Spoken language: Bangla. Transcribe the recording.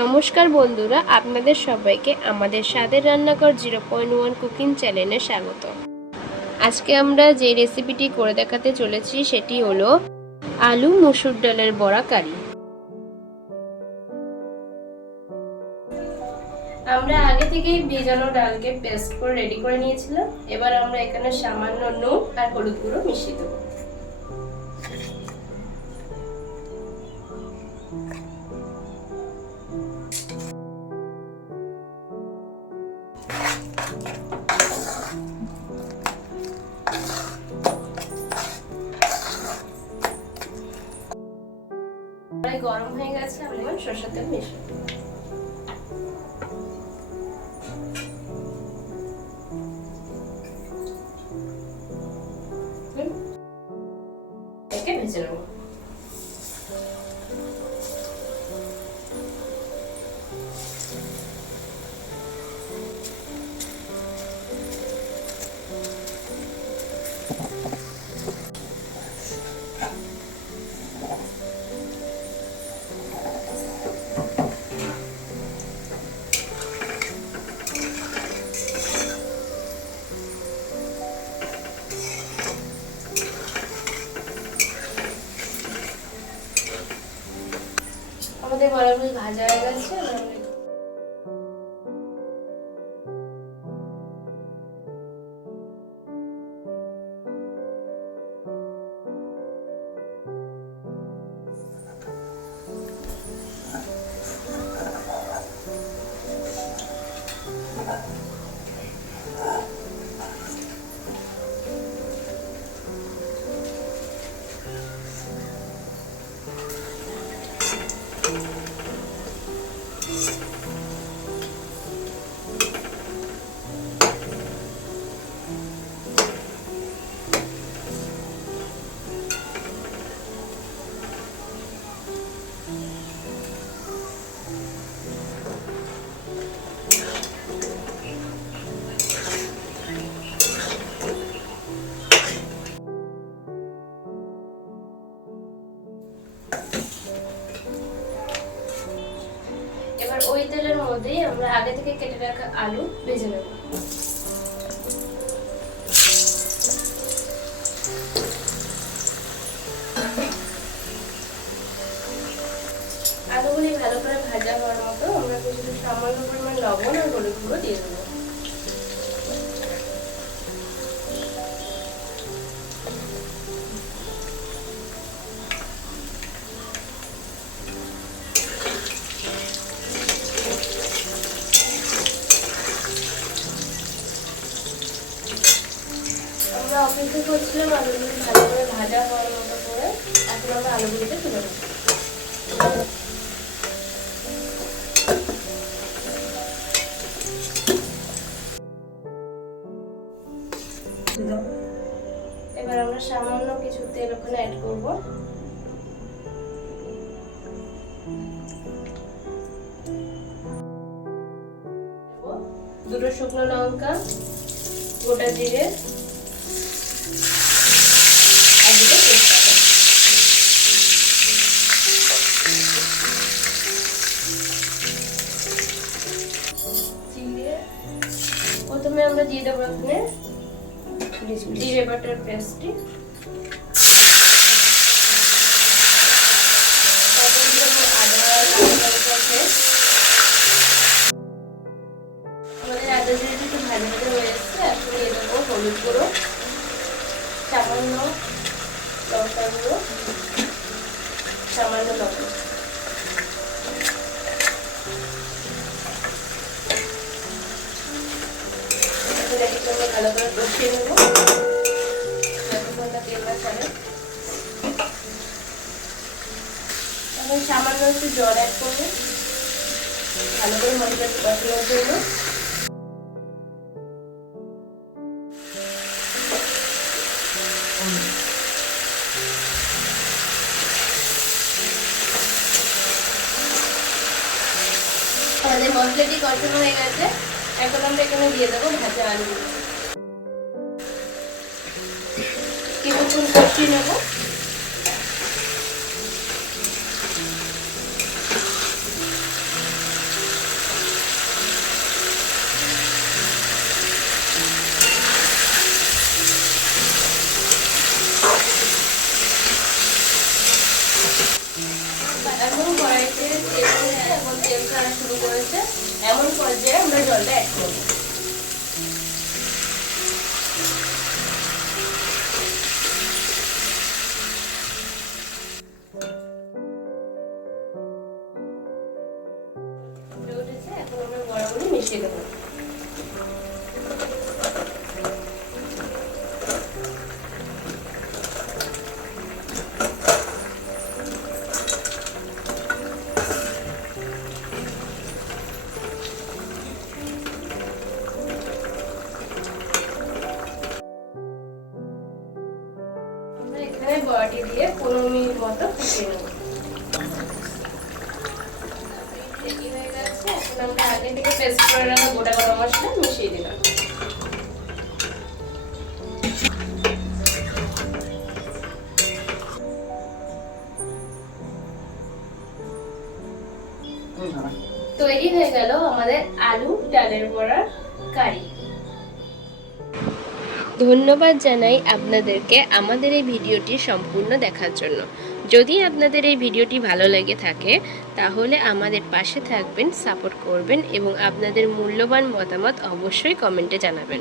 নমস্কার বন্ধুরা, আপনাদের সবাইকে আমাদের স্বাদের রান্নাঘর 0.1 কুকিং চ্যানেলে স্বাগত। আজকে আমরা যে রেসিপিটি করে দেখাতে চলেছি সেটি হলো আলু মসুর ডালের বড়া কারি। আমরা আগে থেকেই ভেজানো ডালকে পেস্ট করে রেডি করে নিয়েছিলাম। এবার আমরা এখানে সামান্য নুন আর হলুদ গুঁড়ো মিশিয়ে দেবো। গরম হয়ে গেছে, আমরা সরষের তেল মিশিয়ে দেবো। একে ভেজে নেব। আমাদের বড়াগুলো ভাজা হয়ে গেছে। এবার ওই তেলের মধ্যেই আমরা আগে থেকে কেটে রাখা আলু ভেজে নেব। আলুগুলি ভালো করে ভাজা হওয়ার মতো আমরা কিছু সামান্য পরিমাণ লবণ আর হলুদ গুঁড়ো দিয়ে দেবো। আমরা অপেক্ষা করছিলাম আলুগুলি ভালো করে ভাজা হওয়ার মতো করে। এখন আমরা আলুগুলিকে তুলে নেব। এবার আমরা সামান্য কিছু তেল ওখানে অ্যাড করব। দুটো শুকনো লঙ্কা, গোটা জিরে আর দুটো তেজপাতা। প্রথমে আমরা দিয়ে দেবো এখানে জিরে বাটার পেস্টটি, আমাদের আদা জিরেটা একটু ভাজা ভাজা হয়ে এসছে। এখন দিয়ে দেবো হলুদ গুঁড়ো, সামান্য লঙ্কা গুঁড়ো, সামান্য লবণ। ভালো করে কষিয়ে নেব যতক্ষণ না তেল না ছাড়ে। এখন সামান্য একটু জল অ্যাড করবো ভালো করে মশলাটা কষানোর জন্য। আমাদের মশলাটি কষানো হয়ে গেছে। এখন আমরা এখানে দিয়ে দেবো ভাজা আলুগুলো। কিছুক্ষণ কষিয়ে নেব। জলটা অ্যাড করব। এখন আমরা বড়াগুলো মিশিয়ে দেবো। এখানে বড়াটি দিয়ে 15 মিনিট মতো ফুটিয়ে নেব। রেডি হয়ে গেছে। এখন আমরা আগে থেকে পেস্ট করে রাখা গোটা গরম মশলা মিশিয়ে দিলাম। তৈরি হয়ে গেল আমাদের আলু ডালের বড়ার কারি। ধন্যবাদ জানাই আপনাদেরকে আমাদের এই ভিডিওটি সম্পূর্ণ দেখার জন্য। যদি আপনাদের এই ভিডিওটি ভালো লেগে থাকে তাহলে আমাদের পাশে থাকবেন, সাপোর্ট করবেন এবং আপনাদের মূল্যবান মতামত অবশ্যই কমেন্টে জানাবেন।